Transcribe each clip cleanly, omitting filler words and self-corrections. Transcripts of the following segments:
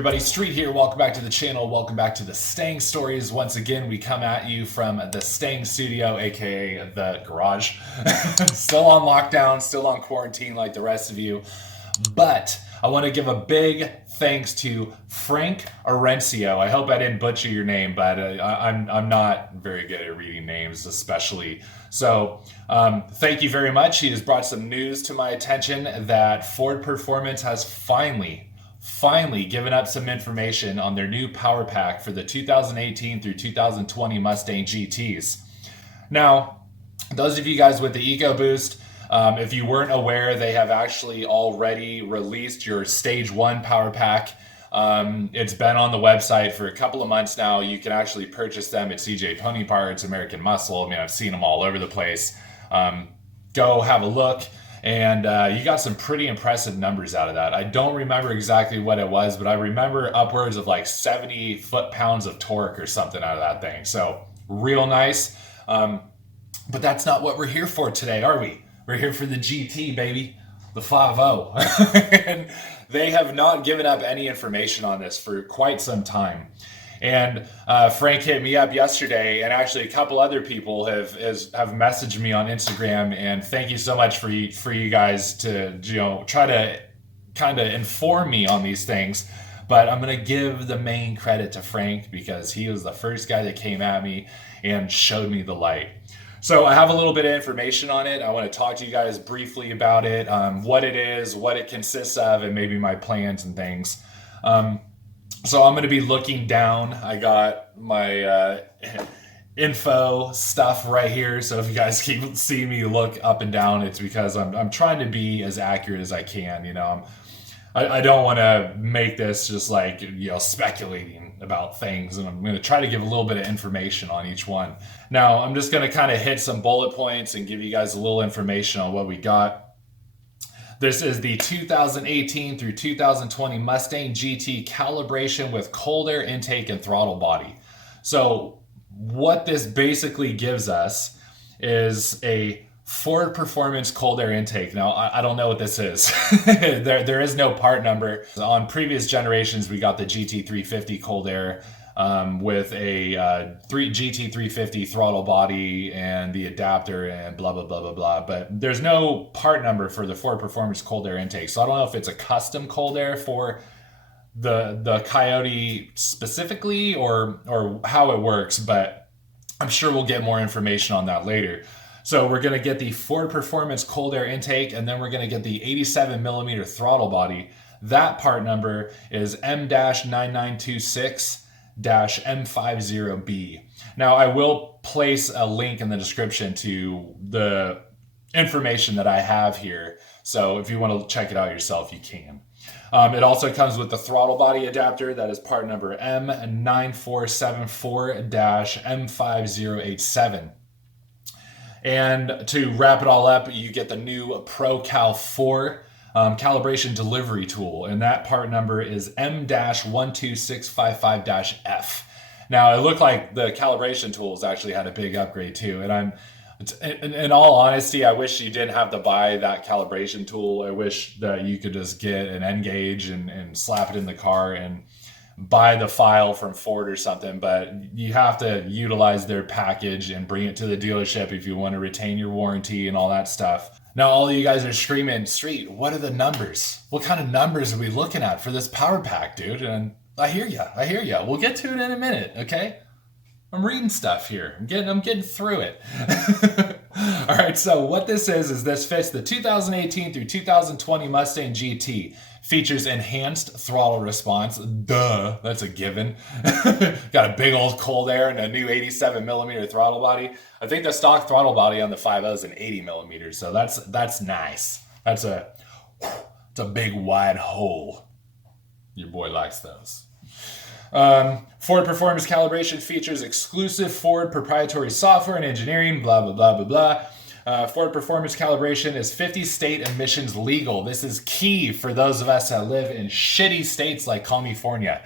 everybody, Street here. Welcome back to the channel. Welcome back to the Stang Stories. Once again, we come at you from the Stang studio, aka the garage. Still on lockdown, still on quarantine like the rest of you. But I want to give a big thanks to Frank Orencio. I hope I didn't butcher your name, but I'm not very good at reading names, especially. So thank you very much. He has brought some news to my attention that Ford Performance has finally given up some information on their new power pack for the 2018 through 2020 Mustang GTs. Now, those of you guys with the EcoBoost, if you weren't aware, they have actually already released your Stage 1 power pack. It's been on the website for a couple of months now. You can actually purchase them at CJ Pony Parts, American Muscle. I mean, I've seen them all over the place. Go have a look. And you got some pretty impressive numbers out of that. I don't remember exactly what it was, but I remember upwards of like 70 foot-pounds of torque or something out of that thing. So real nice. But that's not what we're here for today, are we? We're here for the GT, baby. The 5.0. And they have not given up any information on this for quite some time. And Frank hit me up yesterday, and actually a couple other people have messaged me on Instagram. And thank you so much for you guys to try to kind of inform me on these things. But I'm gonna give the main credit to Frank because he was the first guy that came at me and showed me the light. So I have a little bit of information on it. I want to talk to you guys briefly about it, what it is, what it consists of, and maybe my plans and things. So I'm going to be looking down. I got my info stuff right here. So if you guys keep seeing me look up and down, it's because I'm trying to be as accurate as I can. I don't want to make this just like, speculating about things. And I'm going to try to give a little bit of information on each one. Now, I'm just going to kind of hit some bullet points and give you guys a little information on what we got. This is the 2018 through 2020 Mustang GT calibration with cold air intake and throttle body. So what this basically gives us is a Ford Performance cold air intake. Now, I don't know what this is. there is no part number. On previous generations, we got the GT350 cold air with a GT350 throttle body and the adapter and blah, blah, blah, blah, blah. But there's no part number for the Ford Performance cold air intake. So I don't know if it's a custom cold air for the Coyote specifically or how it works, but I'm sure we'll get more information on that later. So we're going to get the Ford Performance cold air intake, and then we're going to get the 87 millimeter throttle body. That part number is M-9926-M50B. Now, I will place a link in the description to the information that I have here. So if you want to check it out yourself, you can. It also comes with the throttle body adapter. That is part number M9474-M5087. And to wrap it all up, you get the new Pro Cal 4 calibration delivery tool, and that part number is M-12655-F. Now, it looked like the calibration tools actually had a big upgrade too, and in all honesty, I wish you didn't have to buy that calibration tool. I wish that you could just get an N gauge and slap it in the car and buy the file from Ford or something, but you have to utilize their package and bring it to the dealership if you want to retain your warranty and all that stuff. Now, all of you guys are screaming, Street, what are the numbers? What kind of numbers are we looking at for this power pack, dude? And I hear ya. We'll get to it in a minute, okay? I'm reading stuff here. I'm getting through it. All right, so what this is this fits the 2018 through 2020 Mustang GT. Features enhanced throttle response. Duh, that's a given. Got a big old cold air and a new 87 millimeter throttle body. I think the stock throttle body on the 5.0 is an 80 millimeters, so that's nice. It's a big wide hole. Your boy likes those. Ford Performance calibration features exclusive Ford proprietary software and engineering, blah, blah, blah, blah, blah. Ford Performance calibration is 50 state emissions legal. This is key for those of us that live in shitty states like California.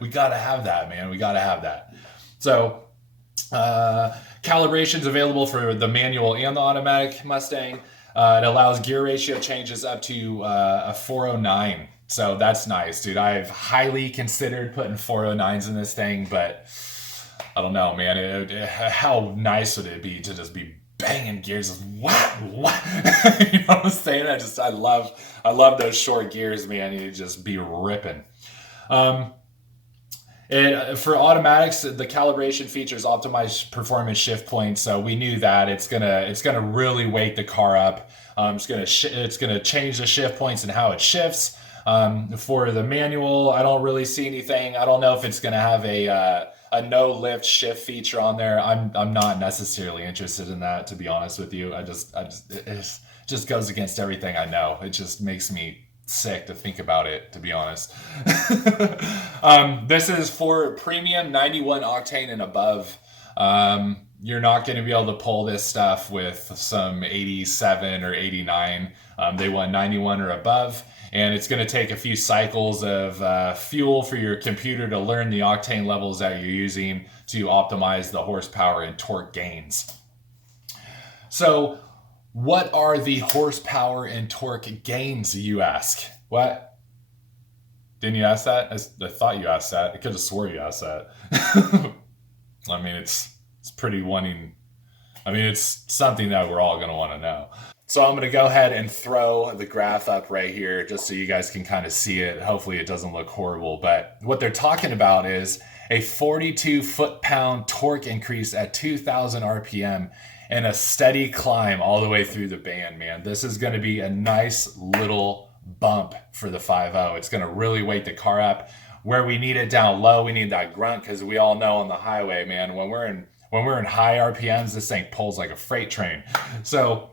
We gotta have that, man. We gotta have that. So, calibration's available for the manual and the automatic Mustang. It allows gear ratio changes up to a 409 So that's nice, dude. I've highly considered putting 409s in this thing, but I don't know, man. How nice would it be to just be banging gears? Just what? You know what I'm saying? I love those short gears, man. You just be ripping. Um, and for automatics, the calibration features optimized performance shift points. So we knew that it's gonna really wake the car up. It's gonna change the shift points and how it shifts. For the manual, I don't really see anything. I don't know if it's gonna have a no lift shift feature on there. I'm not necessarily interested in that, to be honest with you. It just goes against everything I know. It just makes me sick to think about it, to be honest. This is for premium 91 octane and above. You're not going to be able to pull this stuff with some 87 or 89. They want 91 or above, and it's going to take a few cycles of fuel for your computer to learn the octane levels that you're using to optimize the horsepower and torque gains. So what are the horsepower and torque gains, you ask? What? Didn't you ask that? I thought you asked that. I could have swore you asked that. I mean, it's pretty wanting. I mean, it's something that we're all going to want to know. So I'm going to go ahead and throw the graph up right here just so you guys can kind of see it. Hopefully it doesn't look horrible. But what they're talking about is a 42 foot-pound torque increase at 2,000 RPM and a steady climb all the way through the band, man. This is going to be a nice little bump for the 5.0. It's going to really wake the car up. Where we need it down low, we need that grunt, because we all know on the highway, man, when we're in high RPMs, this thing pulls like a freight train. So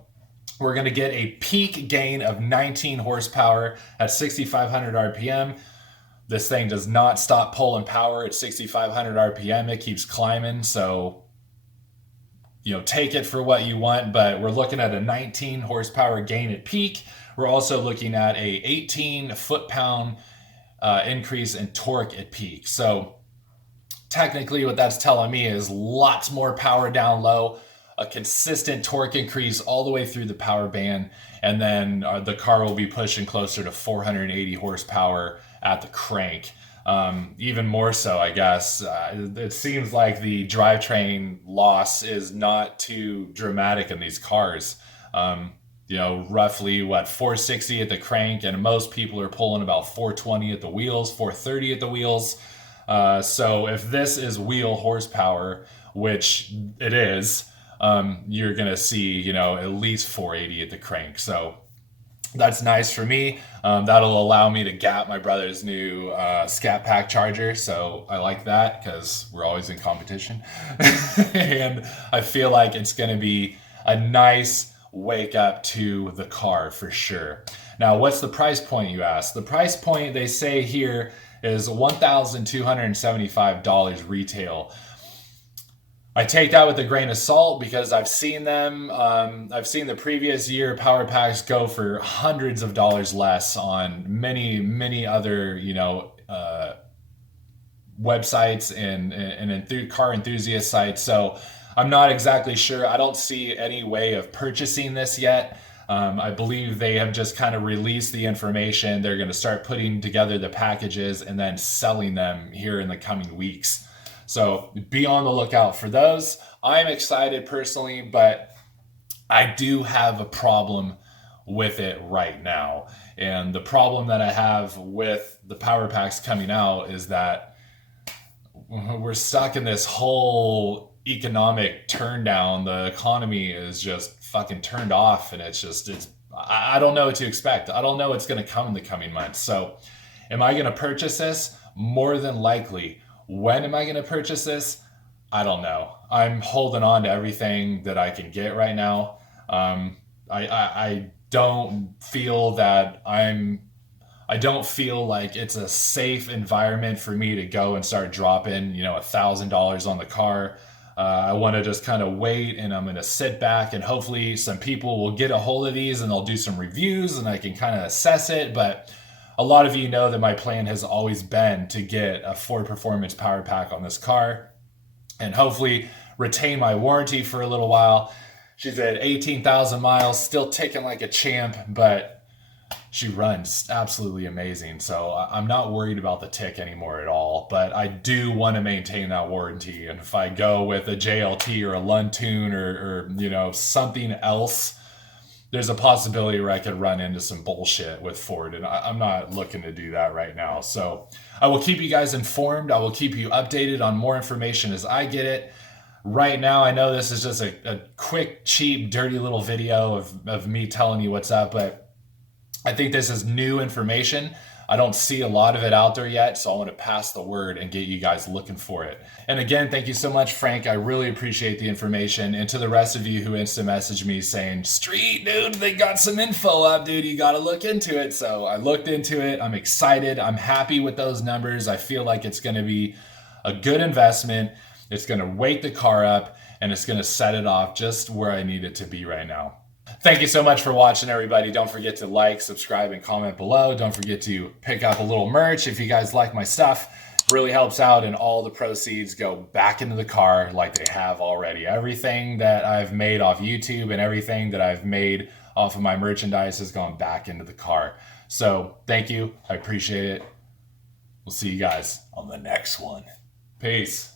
we're going to get a peak gain of 19 horsepower at 6,500 RPM. This thing does not stop pulling power at 6,500 RPM. It keeps climbing. So, take it for what you want, but we're looking at a 19 horsepower gain at peak. We're also looking at a 18 foot-pound increase in torque at peak. So technically what that's telling me is lots more power down low, a consistent torque increase all the way through the power band, and then the car will be pushing closer to 480 horsepower at the crank. Even more so, I guess. It seems like the drivetrain loss is not too dramatic in these cars. Roughly 460 at the crank, and most people are pulling about 420 at the wheels, 430 at the wheels. So if this is wheel horsepower, which it is, you're gonna see at least 480 at the crank. So that's nice for me. That'll allow me to gap my brother's new Scat Pack charger. So I like that because we're always in competition. And I feel like it's going to be a nice wake up to the car for sure. Now, what's the price point, you ask? The price point they say here is $1,275 retail. I take that with a grain of salt because I've seen them. I've seen the previous year power packs go for hundreds of dollars less on many other websites and car enthusiast sites. So I'm not exactly sure. I don't see any way of purchasing this yet. I believe they have just kind of released the information. They're going to start putting together the packages and then selling them here in the coming weeks. So be on the lookout for those. I'm excited personally, but I do have a problem with it right now. And the problem that I have with the power packs coming out is that we're stuck in this whole economic turn down. The economy is just fucking turned off, and I don't know what to expect. I don't know what's going to come in the coming months. So am I going to purchase this? More than likely. When am I going to purchase this? I don't know. I'm holding on to everything that I can get right now. I don't feel that I don't feel like it's a safe environment for me to go and start dropping, $1,000 on the car. I want to just kind of wait, and I'm going to sit back, and hopefully some people will get a hold of these and they'll do some reviews and I can kind of assess it. But a lot of you know that my plan has always been to get a Ford Performance power pack on this car and hopefully retain my warranty for a little while. She's at 18,000 miles, still ticking like a champ, but She runs absolutely amazing. So I'm not worried about the tick anymore at all, but I do want to maintain that warranty. And if I go with a JLT or a Luntoon or you know, something else, there's a possibility where I could run into some bullshit with Ford, and I'm not looking to do that right now. So I will keep you guys informed. I will keep you updated on more information as I get it. Right now, I know this is just a quick, cheap, dirty little video of me telling you what's up, but I think this is new information. I don't see a lot of it out there yet, so I want to pass the word and get you guys looking for it. And again, thank you so much, Frank. I really appreciate the information. And to the rest of you who instant messaged me saying, Street, dude, they got some info up, dude. You got to look into it. So I looked into it. I'm excited. I'm happy with those numbers. I feel like it's going to be a good investment. It's going to wake the car up, and it's going to set it off just where I need it to be right now. Thank you so much for watching, everybody. Don't forget to like, subscribe, and comment below. Don't forget to pick up a little merch if you guys like my stuff. It really helps out, and all the proceeds go back into the car like they have already. Everything that I've made off YouTube and everything that I've made off of my merchandise has gone back into the car. So thank you. I appreciate it. We'll see you guys on the next one. Peace.